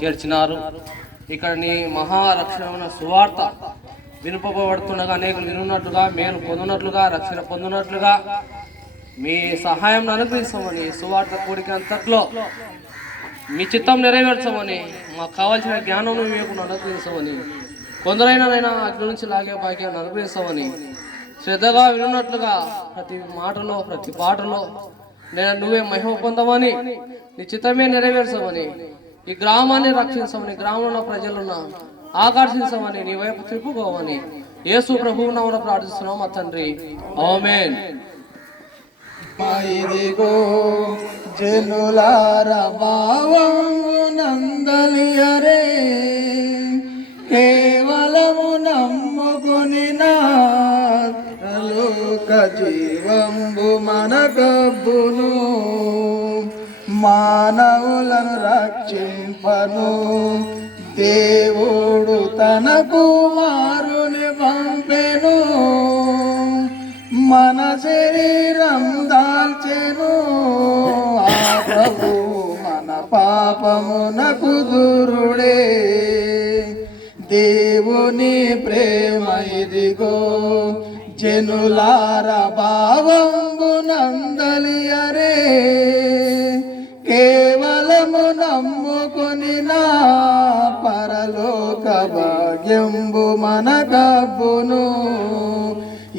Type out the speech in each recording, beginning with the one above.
చేర్చినారు. ఇక్కడ నీ మహారక్షణ సువార్త వినుపబడుతుండగా అనేకులు వినున్నట్లుగా, మేలు పొందినట్లుగా, రక్షణ పొందినట్లుగా మీ సహాయం అనుగ్రహిస్తామని, సువార్త కూడిక అంతట్లో మీ చిత్తం నెరవేర్చమని, మాకు కావాల్సిన జ్ఞానం మీకు అనుగ్రహిస్తామని, కొందరైనా అగ్ని నుంచి లాగే భాగ్యాన్ని అనుగ్రహిస్తామని, శ్రద్ధగా వినున్నట్లుగా ప్రతి మాటలో ప్రతి పాటలో నువ్వే మహిమ పొందమని, నీ చిత్తమే నెరవేర్చమని, ఈ గ్రామాన్ని రక్షించమని, గ్రామంలో ప్రజలను ఆకర్షించమని, నీ వైపు తిప్పుకోమని యేసు ప్రభువు నామమున ప్రార్థిస్తున్నాం మా తండ్రి, ఆమేన్. ఇదిగో జనులార భావమునందలియరే, కేవలము నమ్ముకుని లోక జీవంబు మనకబ్బును, మానవులను రక్షింపను దేవుడు తన కుమారుని పంపెను, మన శరీరం దాల్చెను ఆ ప్రభు మన పాపమునకు దూరుడే. దేవుని ప్రేమ ఇదిగో జనులార భావంబునందలియరే, కేవలము నమ్ముకొని పరలోక భాగ్యంబు మనకబ్బును,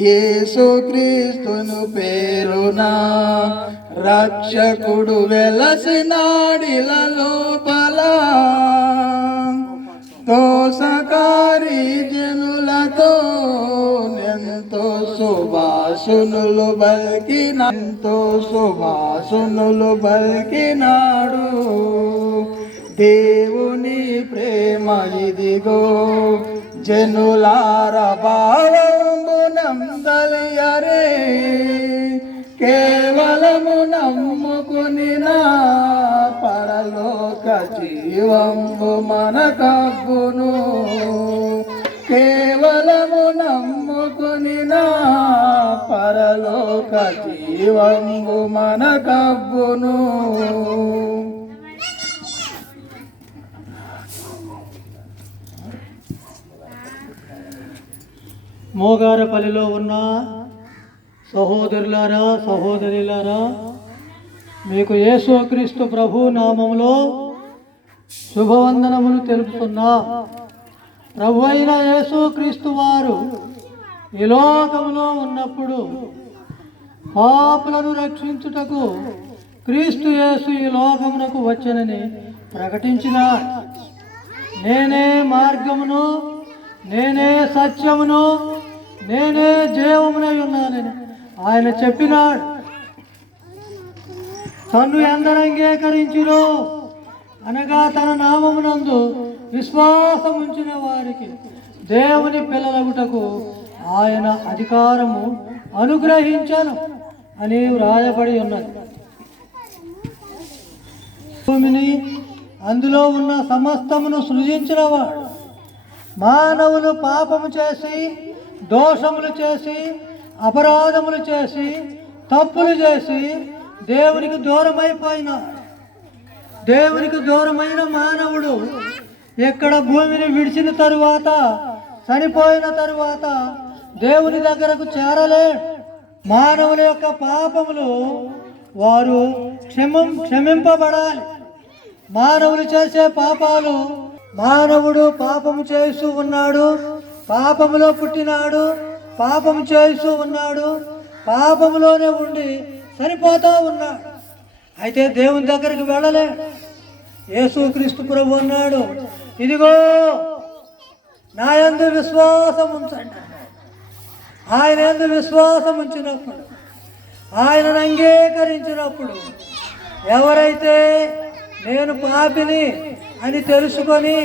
యేసుక్రీస్తును పేరున రక్షకుడు వెలసినాడిల లోపల, దోసకారి జనులతో ఎంతో సుభాషునులు బల్కినాడు. దేవుని ప్రేమ ఇదిగో జనులార భావమునందలియరే, కేవలము నమ్ముకుని పరలోక జీవంబు మనకబ్బును, కేవలము నమ్ముకుని పరలోక జీవంబు మనకబ్బును. మోగారపల్లిలో ఉన్న సహోదరులారా సహోదరులారా, మీకు యేసుక్రీస్తు ప్రభు నామములో శుభవందనములు తెలుపుతున్నా. ప్రభు అయిన యేసుక్రీస్తు వారు ఈ లోకములో ఉన్నప్పుడు పాపులను రక్షించుటకు క్రీస్తు యేసు ఈ లోకమునకు వచ్చెనని ప్రకటించినాడు. నేనే మార్గమును, నేనే సత్యమును, నేనే జీవమునై ఉన్నానని ఆయన చెప్పినాడు. తన్ను ఎందరు అంగీకరించును అనగా తన నామమునందు విశ్వాసముంచిన వారికి దేవుని పిల్లలగుటకు ఆయన అధికారము అనుగ్రహించను అని వ్రాయబడి ఉన్నది. భూమిని అందులో ఉన్న సమస్తమును సృజించినవాడు మానవులు పాపము చేసి, దోషములు చేసి, అపరాధములు చేసి, తప్పులు చేసి దేవునికి దూరమైపోయినాడు. దేవునికి దూరమైన మానవుడు ఎక్కడ భూమిని విడిచిన తరువాత, చనిపోయిన తరువాత దేవుని దగ్గరకు చేరలేడు. మానవుల యొక్క పాపములు వారు క్షమింపబడాలి. మానవులు చేసే పాపాలు, మానవుడు పాపము చేస్తూ ఉన్నాడు, పాపములో పుట్టినాడు, పాపము చేస్తూ ఉన్నాడు, పాపములోనే ఉండి చనిపోతూ ఉన్నాడు. అయితే దేవుని దగ్గరికి వెళ్ళలేడు. యేసుక్రీస్తు ప్రభు అన్నాడు, ఇదిగో నా యందు విశ్వాసం ఉంచండి. ఆయన యందు విశ్వాసం ఉంచినప్పుడు, ఆయనను అంగీకరించినప్పుడు, ఎవరైతే నేను పాపిని అని తెలుసుకొని,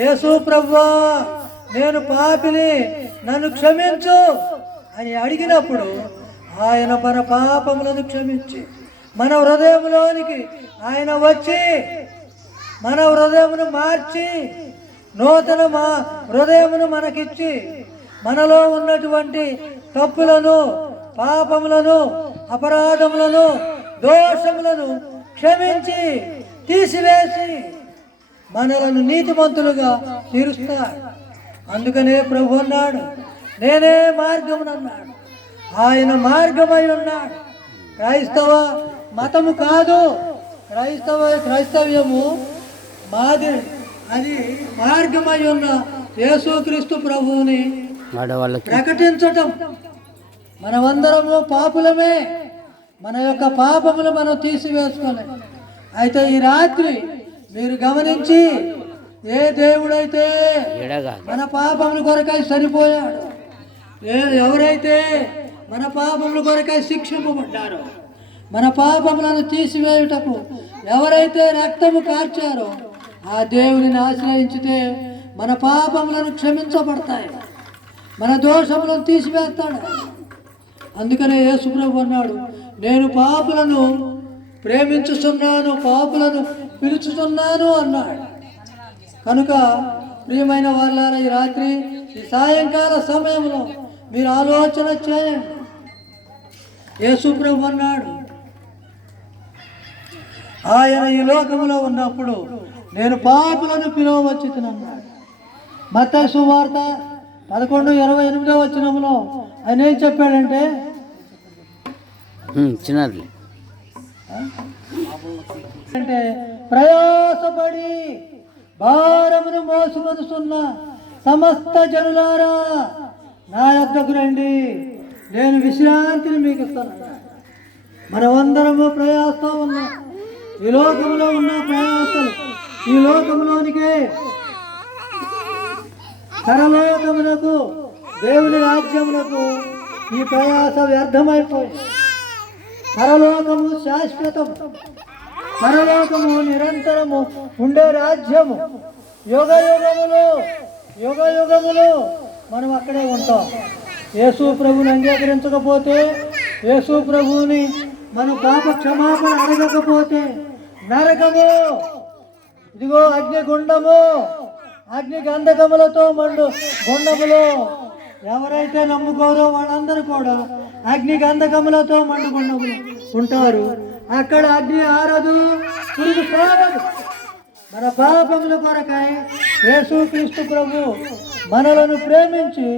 యేసు ప్రభువా నేను పాపిని నన్ను క్షమించు అని అడిగినప్పుడు ఆయన మన పాపములను క్షమించి మన హృదయంలోనికి ఆయన వచ్చి మన హృదయమును మార్చి నూతన హృదయమును మనకిచ్చి మనలో ఉన్నటువంటి తప్పులను, పాపములను, అపరాధములను, దోషములను క్షమించి తీసివేసి మనలను నీతిమంతులుగా తీరుస్తాడు. అందుకనే ప్రభు అన్నాడు, నేనే మార్గమునన్నాడు. ఆయన మార్గమై ఉన్నాడు. క్రైస్తవ మతము కాదు, క్రైస్తవ్యము మాది, అది మార్గమై ఉన్న యేసుక్రీస్తు ప్రభువుని ప్రకటించటం. మనమందరము పాపులమే, మన యొక్క పాపములు మనం తీసివేసుకోలేము. అయితే ఈ రాత్రి మీరు గమనించి, ఏ దేవుడైతే మన పాపముల కొరకై చనిపోయాడు, ఎవరైతే మన పాపముల కొరకై శిక్షింపబడ్డారో, మన పాపములను తీసివేయుటకు ఎవరైతే రక్తము కార్చారో, ఆ దేవుని ఆశ్రయించితే మన పాపములను క్షమించబడతాయి, మన దోషములను తీసివేస్తాడు. అందుకనే యేసు ప్రభు అన్నాడు, నేను పాపులను ప్రేమించుతున్నాను, పాపులను పిలుచుతున్నాను అన్నాడు. కనుక ప్రియమైన వాళ్ళారా, ఈ రాత్రి ఈ సాయంకాల సమయంలో మీరు ఆలోచన చేయండి. యేసు ప్రభు అన్నాడు, ఆయన ఈ లోకములో ఉన్నప్పుడు నేను పాపులను పిలువవచ్చుతున్నాడు. మత్తయి సువార్త 11:28 ఆయన ఏం చెప్పాడంటే, అంటే ప్రయాసపడి భారమును మోసుకొనుచున్న సమస్త జనులారా నా యొద్దకు రండి, నేను విశ్రాంతిని మీకు ఇస్తాను. మనమందరము ప్రయాసతో ఉన్నాం. ఈ లోకంలో ఉన్న ప్రయాసలు, ఈ లోకంలోనికే పరలోకమునకు, దేవుని రాజ్యమునకు ఈ ప్రయాస వ్యర్థమైపోయింది. పరలోకము శాశ్వతం, పరలోకము నిరంతరము ఉండే రాజ్యము. యుగ యుగములు మనం అక్కడే ఉంటాం. యేసు ప్రభుని అంగీకరించకపోతే, యేసు ప్రభువుని మనం పాప క్షమాపణ అడగకపోతే నరకము, ఇదిగో అగ్నిగుండము, అగ్ని గంధకములతో మండు గుండములో ఎవరైతే నమ్ముకోరో వాళ్ళందరూ కూడా అగ్ని గంధకములతో మండు గుండములు ఉంటారు. అక్కడ అగ్ని ఆరదు, పురుగు సాగదు. మన పాపముల కొరకై యేసుక్రీస్తు ప్రభు మనలను ప్రేమించి,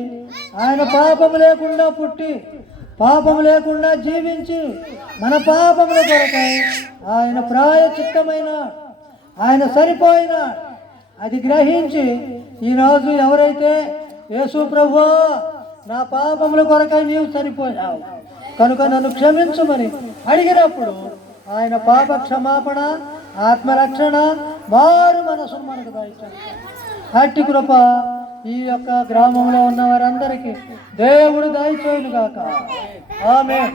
ఆయన పాపము లేకుండా పుట్టి, పాపము లేకుండా జీవించి, మన పాపముల కొరకై ఆయన ప్రాయచిత్తమైన, ఆయన సరిపోయిన, అది గ్రహించి ఈరోజు ఎవరైతే యేసు ప్రభువా నా పాపముల కొరకై నీవు సరిపోయావు కనుక నన్ను క్షమించమని అడిగినప్పుడు ఆయన పాప క్షమాపణ, ఆత్మరక్షణ, మారు మనసును మనకు దయచేస్తాడు. అట్టి కృప ఈ యొక్క గ్రామంలో ఉన్న వారందరికీ దేవుడు దయచేయును గాక. ఆమేన్.